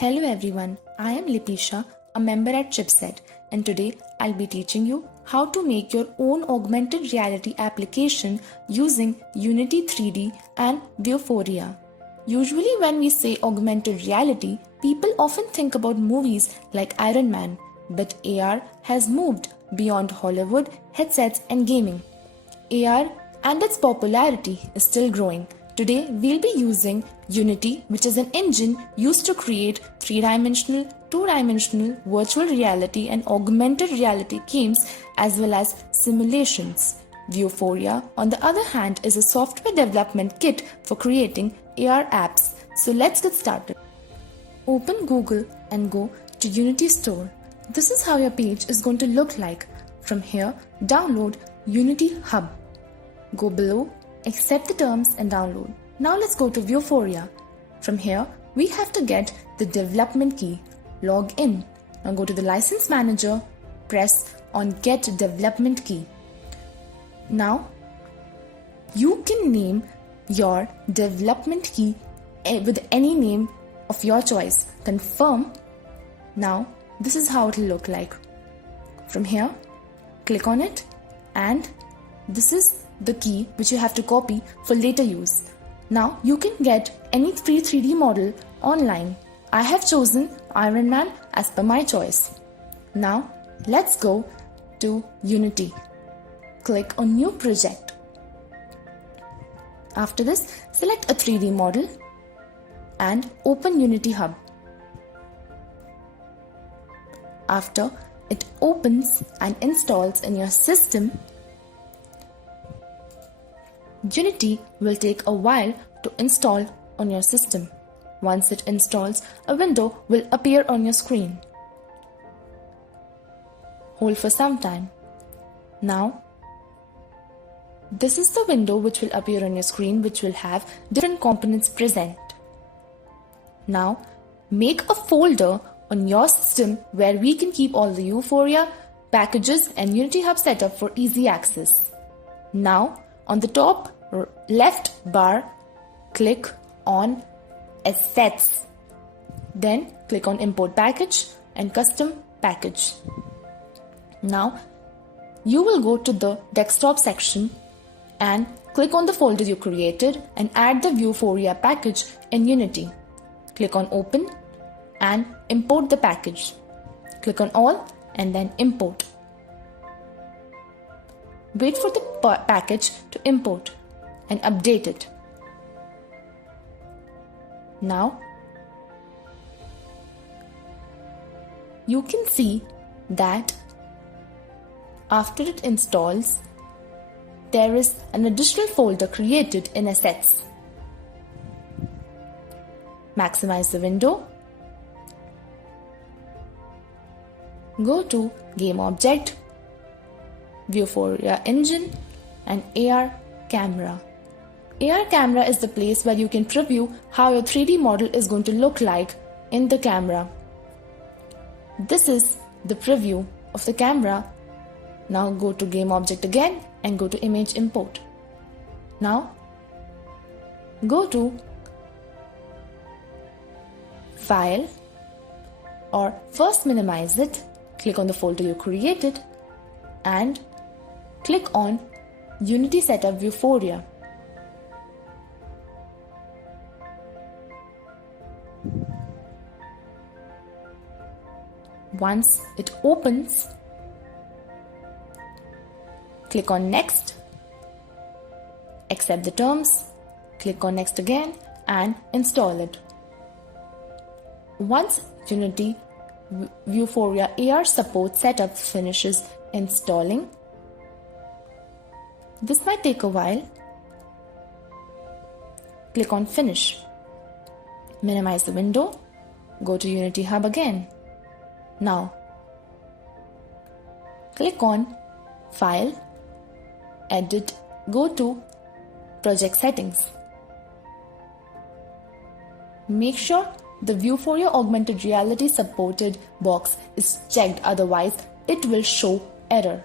Hello everyone, I am 𝒖𝒈𝒎𝒏𝒕𝒆𝒅, a member at Chipset, and today I'll be teaching you how to make your own augmented reality application using Unity 3D and Vuforia. Usually when we say augmented reality, people often think about movies like Iron Man, but AR has moved beyond Hollywood, headsets and gaming. AR and its popularity is still growing. Today, we'll be using Unity, which is an engine used to create 3-dimensional, 2-dimensional virtual reality and augmented reality games as well as simulations. Vuforia, on the other hand, is a software development kit for creating AR apps. So let's get started. Open Google and go to Unity Store. This is how your page is going to look like. From here, download Unity Hub. Go below, accept the terms and download. Now let's go to Vuforia. From here, we have to get the development key. Log in. Now go to the license manager, press on get development key. Now, you can name your development key with any name of your choice. Confirm. Now, this is how it will look like. From here, click on it, and this is the key which you have to copy for later use. Now you can get any free 3D model online. I have chosen Iron Man as per my choice. Now let's go to Unity. Click on New Project. After this, select a 3D model and open Unity Hub. After it opens and installs in your system, Unity will take a while to install on your system. Once it installs, a window will appear on your screen. Hold for some time. Now, this is the window which will appear on your screen, which will have different components present. Now, make a folder on your system where we can keep all the Vuforia packages and Unity Hub setup for easy access. Now, on the top left bar, click on Assets. Then click on Import Package and Custom Package. Now, you will go to the desktop section and click on the folder you created and add the Vuforia package in Unity. Click on Open and import the package. Click on All and then Import. Wait for the package to import and update it. Now, you can see that after it installs, there is an additional folder created in Assets. Maximize the window. Go to Game Object, Vuforia Engine and AR Camera. AR Camera is the place where you can preview how your 3D model is going to look like in the camera. This is the preview of the camera. Now go to Game Object again and go to Image Import. Now go to File, or first minimize it, click on the folder you created and click on Unity Setup Vuforia. Once it opens, click on Next, accept the terms, click on Next again and install it. Once Unity Vuforia AR support setup finishes installing, this might take a while. Click on Finish. Minimize the window. Go to Unity Hub again. Now, click on File, Edit, go to Project Settings. Make sure the Vuforia Augmented Reality supported box is checked, otherwise it will show error.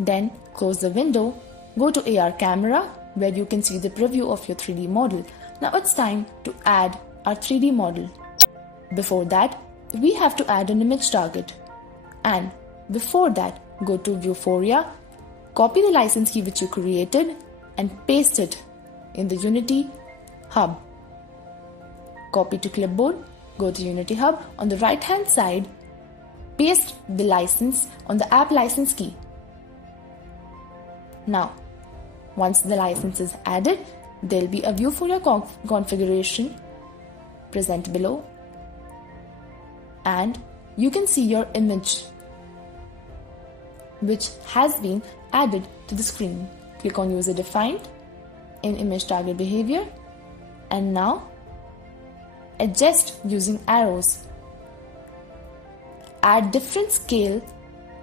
Then close the window, go to AR Camera where you can see the preview of your 3D model. Now it's time to add our 3D model. Before that, we have to add an image target. And before that, go to Vuforia, copy the license key which you created and paste it in the Unity hub. Copy to clipboard, go to Unity hub. On the right hand side, paste the license on the app license key. Now, once the license is added, there will be a Vuforia configuration present below, and you can see your image which has been added to the screen. Click on user defined in image target behavior, and now adjust using arrows. Add different scale,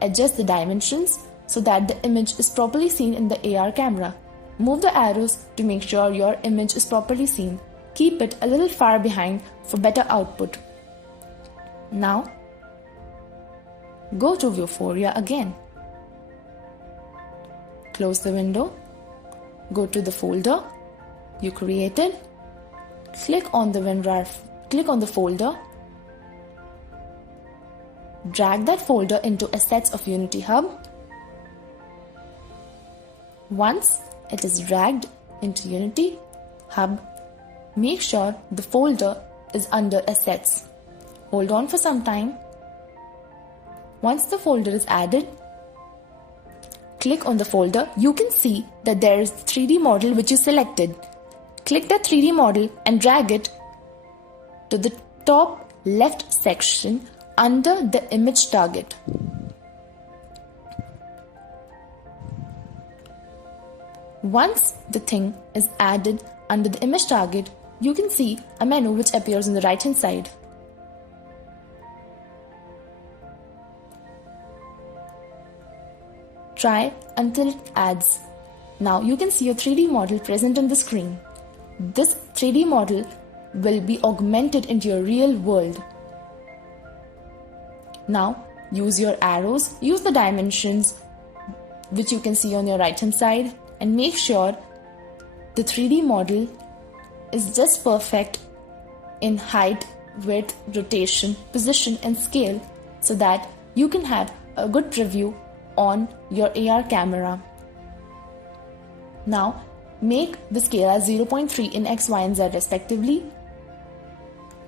adjust the dimensions so that the image is properly seen in the AR camera. Move the arrows to make sure your image is properly seen. Keep it a little far behind for better output. Now, go to Vuforia again. Close the window. Go to the folder you created. Click on the folder. Drag that folder into Assets of Unity Hub. Once it is dragged into Unity Hub, make sure the folder is under Assets. Hold on for some time. Once the folder is added, click on the folder. You can see that there is 3D model which you selected. Click that 3D model and drag it to the top left section under the image target. Once the thing is added under the image target, you can see a menu which appears on the right hand side. Try until it adds. Now you can see your 3D model present on the screen. This 3D model will be augmented into your real world. Now use your arrows, use the dimensions which you can see on your right hand side, and make sure the 3D model is just perfect in height, width, rotation, position and scale so that you can have a good preview on your AR camera. Now make the scale as 0.3 in X, Y and Z respectively.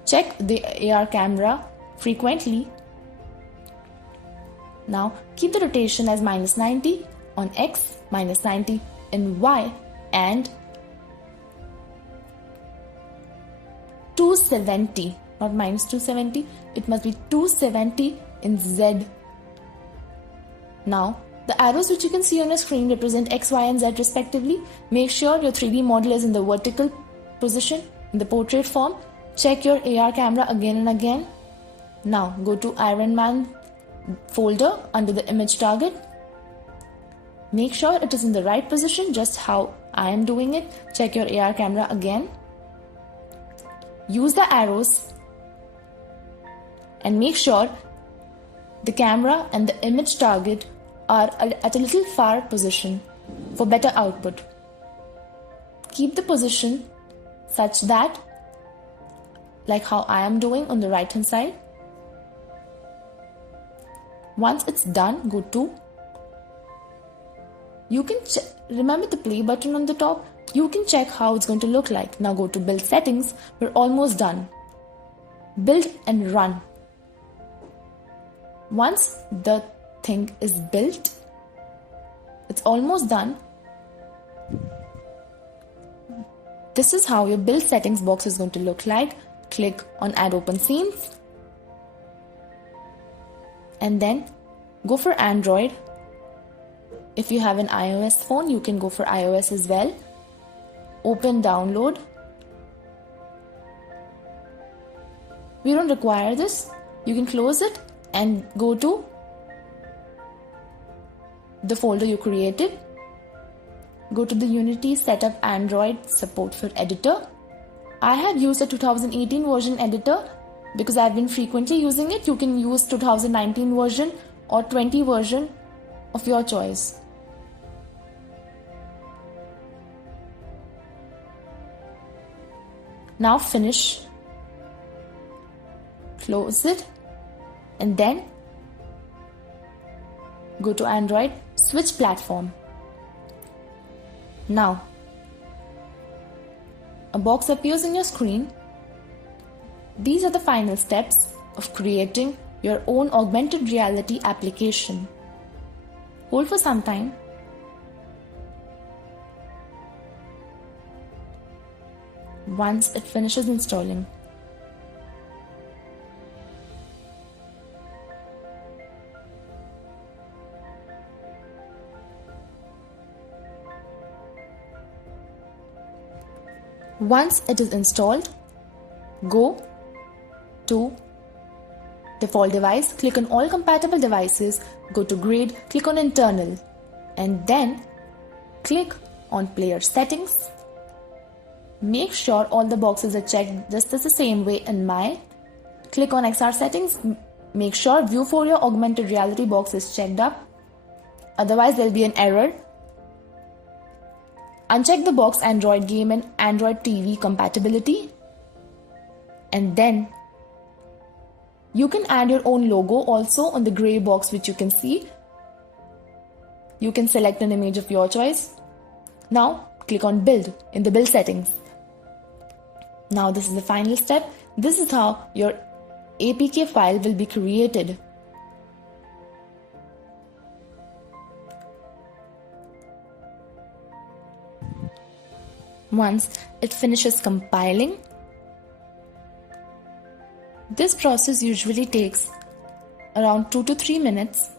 Check the AR camera frequently. Now keep the rotation as -90 on X, -90 in Y and 270, not -270, it must be 270 in Z. Now, the arrows which you can see on your screen represent X, Y and Z respectively. Make sure your 3D model is in the vertical position, in the portrait form. Check your AR camera again and again. Now, go to Iron Man folder under the image target. Make sure it is in the right position, just how I am doing it. Check your AR camera again. Use the arrows and make sure the camera and the image target are at a little far position for better output. Keep the position such that, like how I am doing on the right hand side. Once it's done, go to, you can remember the play button on the top. You can check how it's going to look like. Now go to build settings. We're almost done. Build and run. Once the thing is built, it's almost done. This is how your build settings box is going to look like. Click on add open scenes and then go for Android. If you have an iOS phone, you can go for iOS as well. Open download. We don't require this. You can close it and go to the folder you created. Go to the Unity Setup Android Support for Editor. I have used a 2018 version editor because I've been frequently using it. You can use 2019 version or 20 version of your choice. Now finish. close it, and then go to Android, switch platform. Now, a box appears on your screen. These are the final steps of creating your own augmented reality application. Hold for some time. Once it finishes installing, once it is installed, go to default device, click on all compatible devices, go to grade, click on internal, and then click on player settings. Make sure all the boxes are checked just the same way in my. Click on XR settings, make sure Vuforia augmented reality box is checked up, otherwise there will be an error. Uncheck the box Android game and Android TV compatibility, and then you can add your own logo also on the gray box which you can see. You can select an image of your choice. Now click on build in the build settings. Now this is the final step. This is how your APK file will be created. Once it finishes compiling, this process usually takes around 2 to 3 minutes.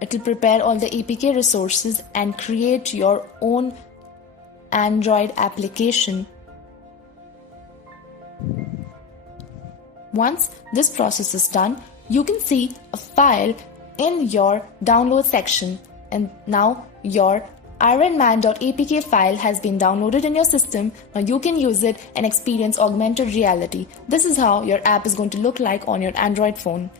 It will prepare all the APK resources and create your own Android application. Once this process is done, you can see a file in your download section, and now your ironman.apk file has been downloaded in your system. Now you can use it and experience augmented reality. This is how your app is going to look like on your Android phone.